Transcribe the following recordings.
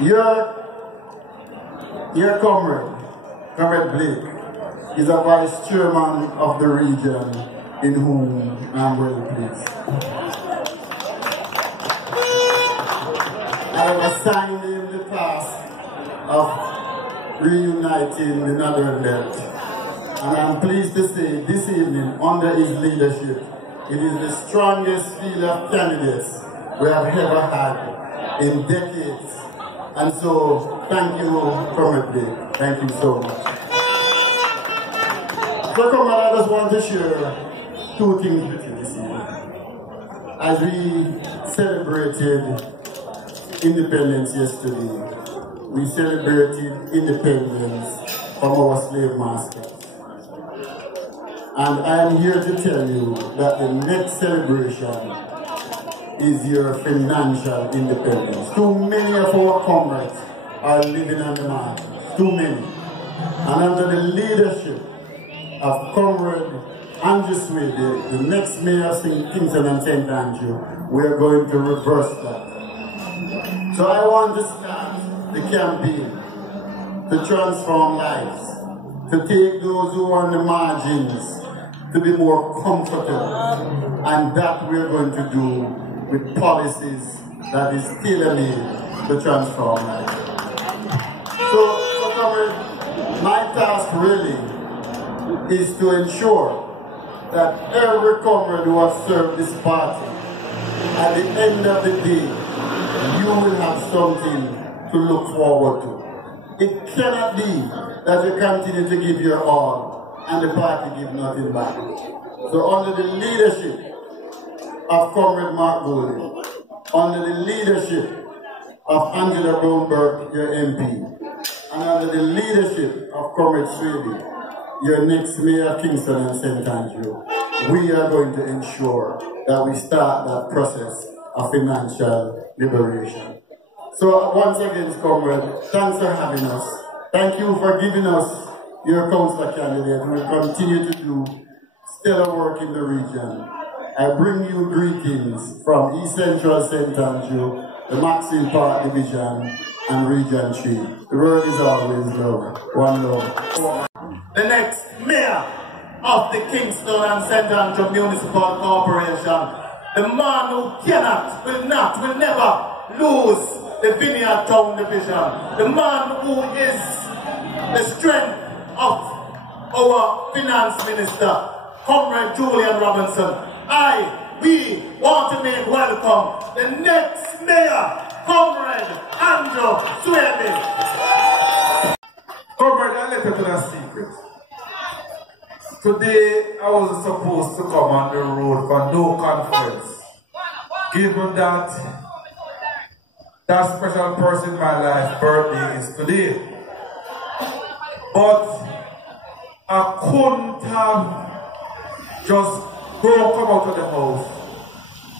Your Comrade Blake, is a vice chairman of the region in whom I'm well pleased. I have assigned him the task of reuniting the Northern Belt, and I'm pleased to say this evening, under his leadership, it is the strongest field of candidates we have ever had in decades. And so, thank you, Comrade Blake. Thank you so much. So, Comrade, I just want to share two things with you this evening. As we celebrated independence yesterday, we celebrated independence from our slave masters. And I am here to tell you that the next celebration is your financial independence. Too many of our comrades are living on the margins. Too many. And under the leadership of Comrade Andre Swaby, the next mayor of Kingston and St. Andrew, we are going to reverse that. So I want to start the campaign to transform lives, to take those who are on the margins to be more comfortable. And that we're going to do with policies that is tailor-made to transform lives. So comrade, my task really is to ensure that every comrade who has served this party, at the end of the day, you will have something to look forward to. It cannot be that you continue to give your all and the party give nothing back. So under the leadership of Comrade Mark Golding, under the leadership of Angella Brown Burke, your MP, and under the leadership of Comrade Swaby, your next mayor of Kingston and St. Andrew, we are going to ensure that we start that process of financial liberation. So once again, comrade, thanks for having us. Thank you for giving us your councillor candidate. We will continue to do stellar work in the region. I bring you greetings from East Central St. Andrew, the Maxine Park Division, and Region 3. The word is always love. One love. The next mayor of the Kingston and St. Andrew Municipal Corporation, the man who cannot, will never lose the Greenwhiich Town Division, the man who is the strength of our finance minister, Comrade Julian Robinson. We want to make welcome the next mayor, Comrade Andre Swaby. Comrade, I let you to the secret. Today, I wasn't supposed to come on the road for no conference. Given that special person in my life, birthday is today. But I couldn't have just come out of the house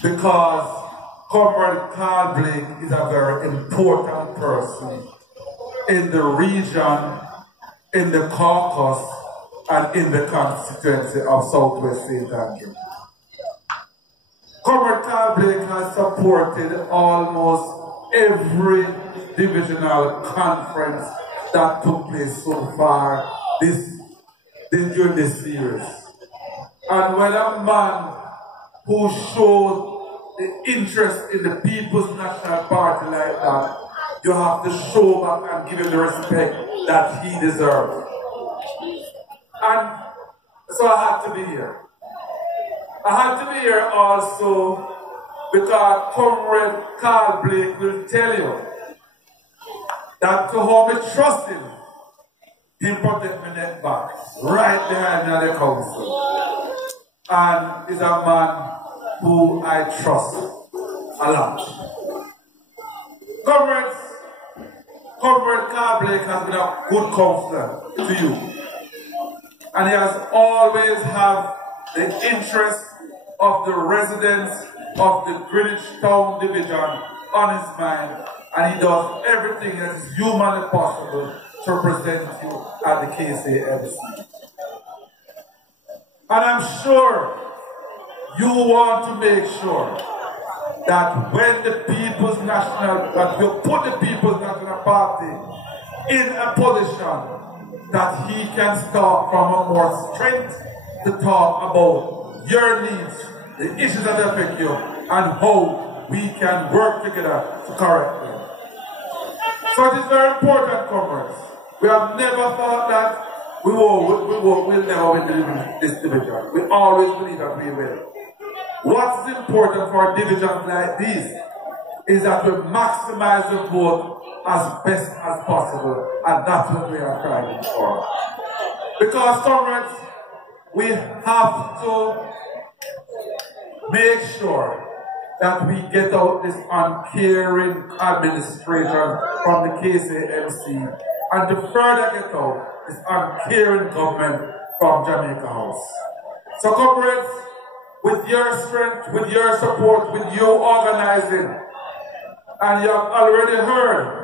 because Comrade Karl Blake is a very important person in the region, in the caucus, and in the constituency of Southwest St. Andrew. Comrade Karl Blake has supported almost every divisional conference that took place so far during this series. And when a man who showed the interest in the People's National Party like that, you have to show back and give him the respect that he deserves. And so I had to be here. I had to be here also because Comrade Karl Blake will tell you that to whom we trust him, he protect me neck back, right behind me at the council. And is a man who I trust a lot. Comrade Karl Blake has been a good counselor to you. And he has always had the interest of the residents of the Greenwhiich Town Division on his mind. And he does everything that is humanly possible to represent you at the KCMC. And I'm sure you want to make sure that when the that you put the People's National Party in a position that he can start from a more strength to talk about your needs, the issues that affect you, and how we can work together to correct them. So it is very important, comrades. We have never thought that we'll never win this division. We always believe that we will. What's important for divisions like these is that we maximize the vote as best as possible, and that's what we are striving for. Because, comrades, we have to make sure that we get out this uncaring administration from the KCMC, and to further get out this uncaring government from Jamaica House. So, comrades, with your strength, with your support, with your organizing, and you have already heard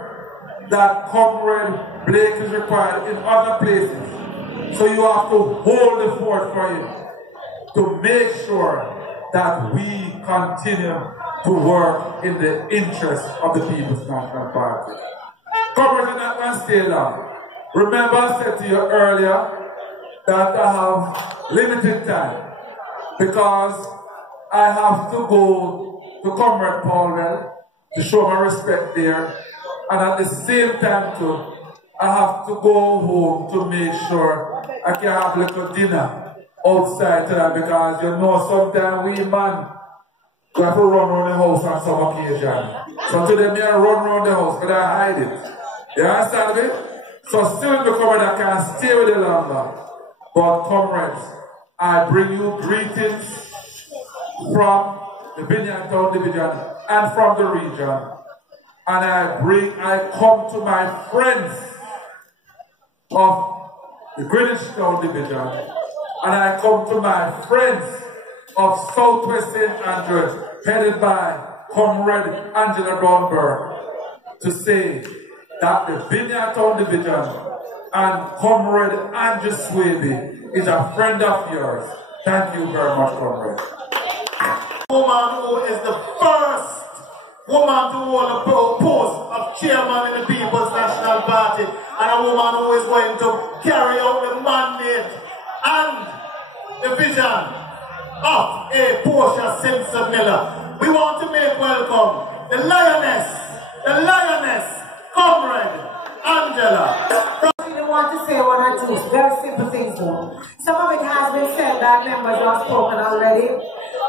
that Comrade Blake is required in other places. So you have to hold the fort for him to make sure that we continue to work in the interest of the People's National Party. Comrades, I'm not going to stay long. Remember, I said to you earlier that I have limited time, because I have to go to Comrade Paulwell to show my respect there, and at the same time too, I have to go home to make sure I can have a little dinner outside tonight, because you know sometimes we man we have to run around the house on some occasion. So today me I run around the house, but I hide it. You understand me? So still the comrade I can stay with you longer. But comrades, I bring you greetings from the Greenwhiich Town Division and from the region. And I come to my friends of the Greenwhiich Town Division, and I come to my friends of Southwest St. Andrews, headed by Comrade Angella Brown Burke, to say that the Greenwhiich Town Division and Comrade Andre Swaby is a friend of yours. Thank you very much, comrade. Woman who is the first woman to hold a post of chairman in the People's National Party, and a woman who is going to carry out the mandate and the vision of a Portia Simpson Miller. We want to make welcome the lioness, Comrade Angella. I want to say one or two very simple things though. Some of it has been said that members have spoken already.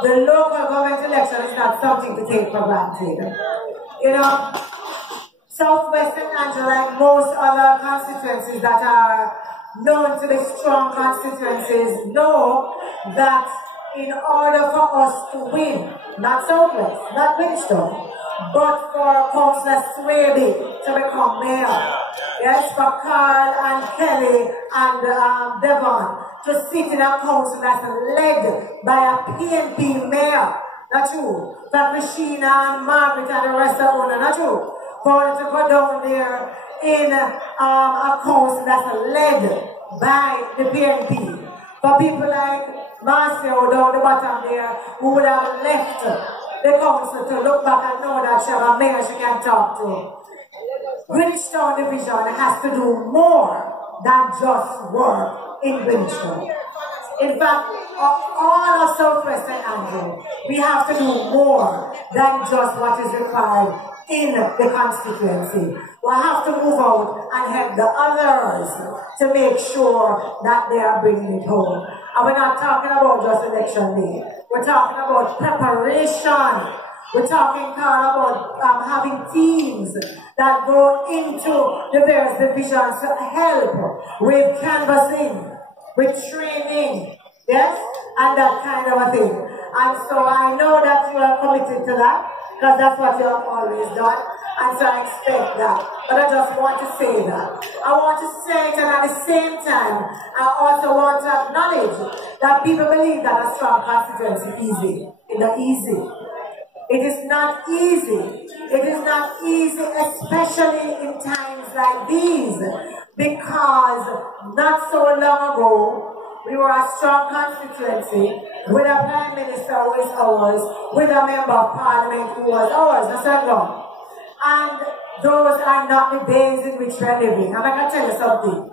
The local government election is not something to take for granted. You know, Southwest St. Andrews, like most other constituencies that are known to the strong constituencies, know that in order for us to win, not Southwest, not Greenwhiich Town, but for Councilor Swaby to become mayor. Yes, for Karl and Kelly and Devon to sit in a council that's led by a PNP mayor. Not true. For Christina and Margaret and the rest of them, not true. For them to go down there in a council that's led by the PNP. For people like Marcio down the bottom there who would have left the council to look back and know that she has a mayor she can talk to. Greenwhiich Town Division has to do more than just work in Greenwich Town. In fact, all of Southwest St. Andrews, we have to do more than just what is required in the constituency. We have to move out and help the others to make sure that they are bringing it home. And we're not talking about just election day. We're talking about preparation. We're talking, Karl, about having teams that go into the various divisions to help with canvassing, with training, yes, and that kind of a thing. And so I know that you are committed to that, because that's what you have always done, and so I expect that. But I just want to say that. I want to say it, and at the same time, I also want to acknowledge that people believe that a strong constituency is easy. It's not easy. It is not easy. It is not easy, especially in times like these, because not so long ago, we were a strong constituency with a prime minister who is ours, with a member of parliament who was ours. That's right, no. And those are not the days in which we are living. I'm going to tell you something.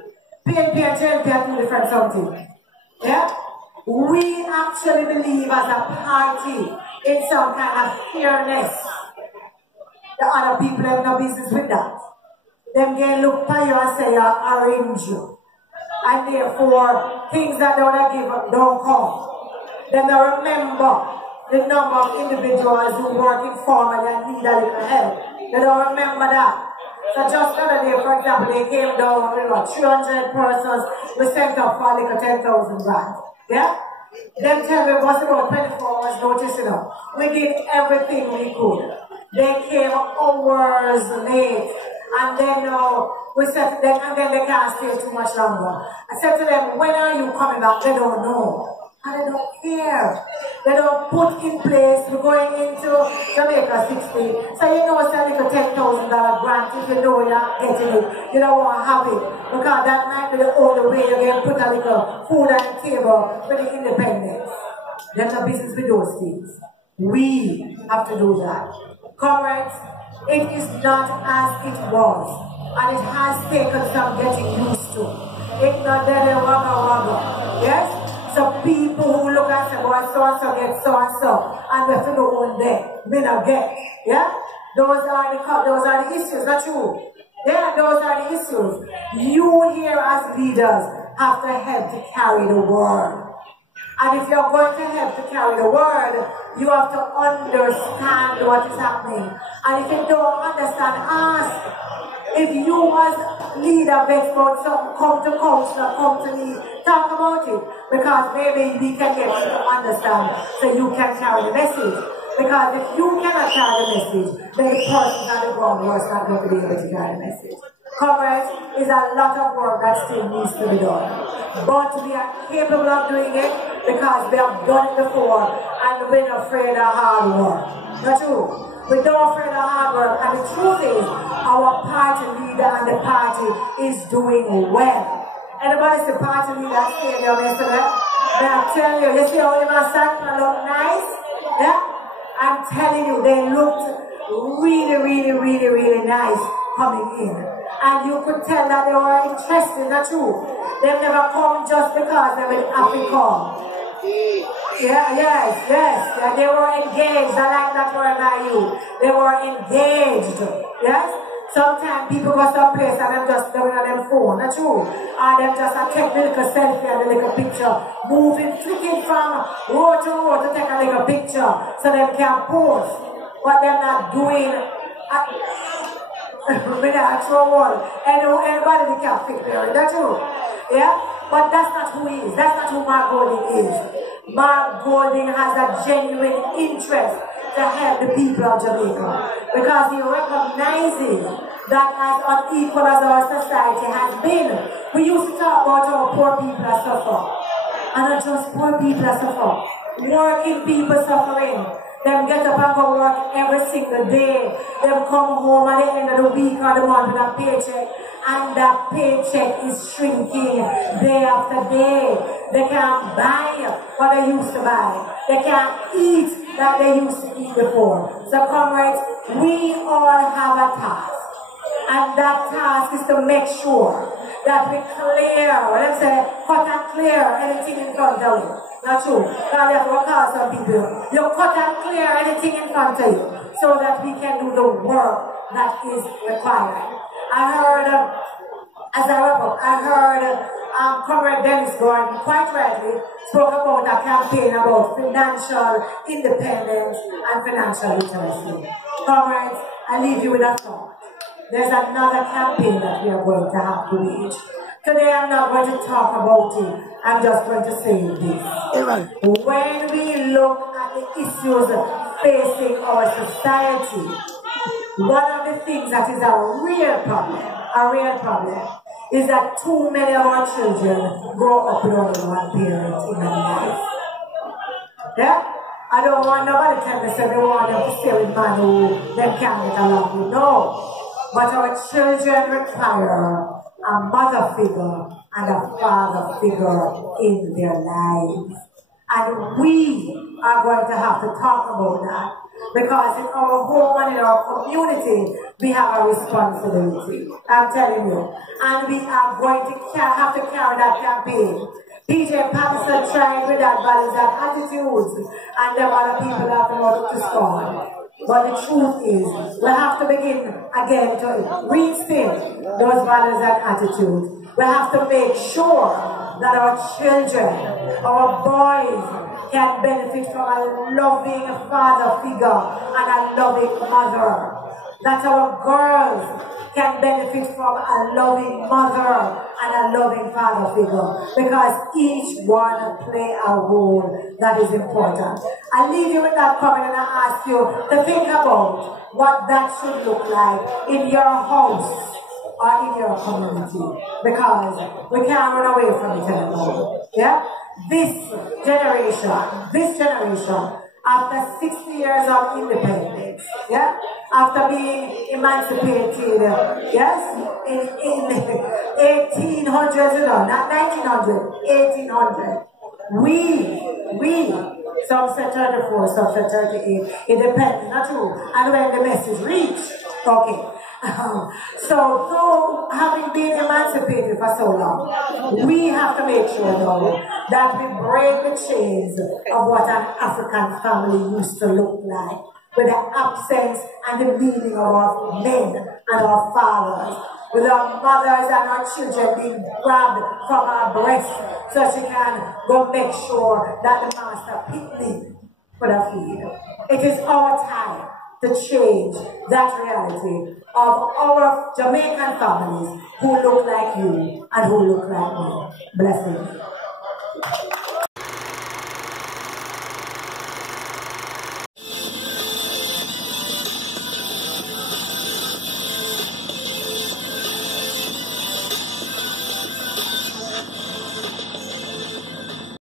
PNP and Chairperson are two different something. Yeah? We actually believe as a party in some kind of fairness. The other people have no business with that. Them can look at you and say you're orange. And therefore, things that they want to give up don't come. Then they remember the number of individuals who work informally and need a little help. They don't remember that. So just the other day, for example, they came down with 300 persons. We sent up for like 10,000 rand. Yeah? Them tell me it was about 24 hours notice, you know. We did everything we could. They came hours late. And then we said to them, and then they can't stay too much longer. I said to them, when are you coming back? They don't know. And they don't care. They don't put in place. We're going into Jamaica 60. So you know it's a little $10,000 grant. If you know you're getting it, you don't want to have it. Because that might be the only way you can put a little food on the table for the independence. There's no business with those things. We have to do that. Comrades, it is not as it was. And it has taken some getting used to. It's not that they wagga. Yes? So people who look at say, boy, so-and-so get so-and-so, and we have to do one day. Me not get. Yeah? Those are the issues, not you. Yeah, those are the issues. You here as leaders have to help to carry the word. And if you're going to help to carry the word, you have to understand what is happening. And if you don't understand, ask. If you as leader best about something, come to council, come to me, talk about it. Because maybe we can get you to understand so you can carry the message. Because if you cannot carry the message, then the person on the ground was not going to be able to carry the message. Comrades, is a lot of work that still needs to be done. But we are capable of doing it because we have done it before and we're not afraid of hard work. Not true. We're not afraid of hard work, and the truth is, our party leader and the party is doing well. Anybody see party leader stadium yesterday? Now I'm telling you, you see how my son look nice? Yeah? I'm telling you, they looked really nice coming in. And you could tell that they were interested, not true. They've never come just because they were happy come. Yes. Yeah, they were engaged. I like that word by you. They were engaged. Yes? Sometimes people go someplace and they're just going on their phone. Not true. Or they're just take a little selfie and a little picture. Moving, flicking from road to road to take a little picture so they can post. What they're not doing. With an actual one. Anybody can pick there. That's true. Yeah? But that's not who he is. That's not who Mark Golding is. Mark Golding has a genuine interest to help the people of Jamaica. Because he recognizes that as unequal as our society has been, we used to talk about how poor people are suffering. And not just poor people are suffering. Working people suffering. Them get up and go work every single day. Them come home at the end of the week or the month with a paycheck. And that paycheck is shrinking day after day. They can't buy what they used to buy. They can't eat that they used to eat before. So comrades, we all have a task. And that task is to make sure that we clear, let's say, cut and clear anything in front of you. Not true. God, that's what call some people. You cut and clear anything in front of you so that we can do the work that is required. I heard, as I wrap up, I heard Comrade Dennis Gordon quite rightly spoke about a campaign about financial independence and financial literacy. Comrades, I leave you with a thought. There's another campaign that we are going to have to reach. Today I'm not going to talk about it. I'm just going to say this. When we look at the issues facing our society, one of the things that is a real problem, is that too many of our children grow up with only one parent in their life. Yeah? I don't want nobody to tell me say they want them to stay with man who they can't get along with. No. But our children require a mother figure and a father figure in their lives. And we are going to have to talk about that, because in our home and in our community, we have a responsibility. I'm telling you. And we are going to have to carry that campaign. PJ Patterson tried with that values and attitudes, and them other people have come out to scorn. But the truth is, we have to begin again to reinstate those values and attitudes. We have to make sure that our children, our boys, can benefit from a loving father figure and a loving mother. That our girls can benefit from a loving mother and a loving father figure, because each one play a role that is important. I leave you with that comment, and I ask you to think about what that should look like in your house or in your community, because we can't run away from it anymore. Yeah? This generation, after 60 years of independence, yeah, after being emancipated, yes, in 1800s, not 1900, 1800, we, some said 34, some said 38, it depends, not true, and when the message reached, okay. So, though having been emancipated for so long, we have to make sure, though, that we break the chains of what an African family used to look like, with the absence and the meaning of our men and our fathers, with our mothers and our children being grabbed from our breasts so she can go make sure that the master picnic for the feed. It is our time to change that reality of our Jamaican families who look like you and who look like me. Blessings.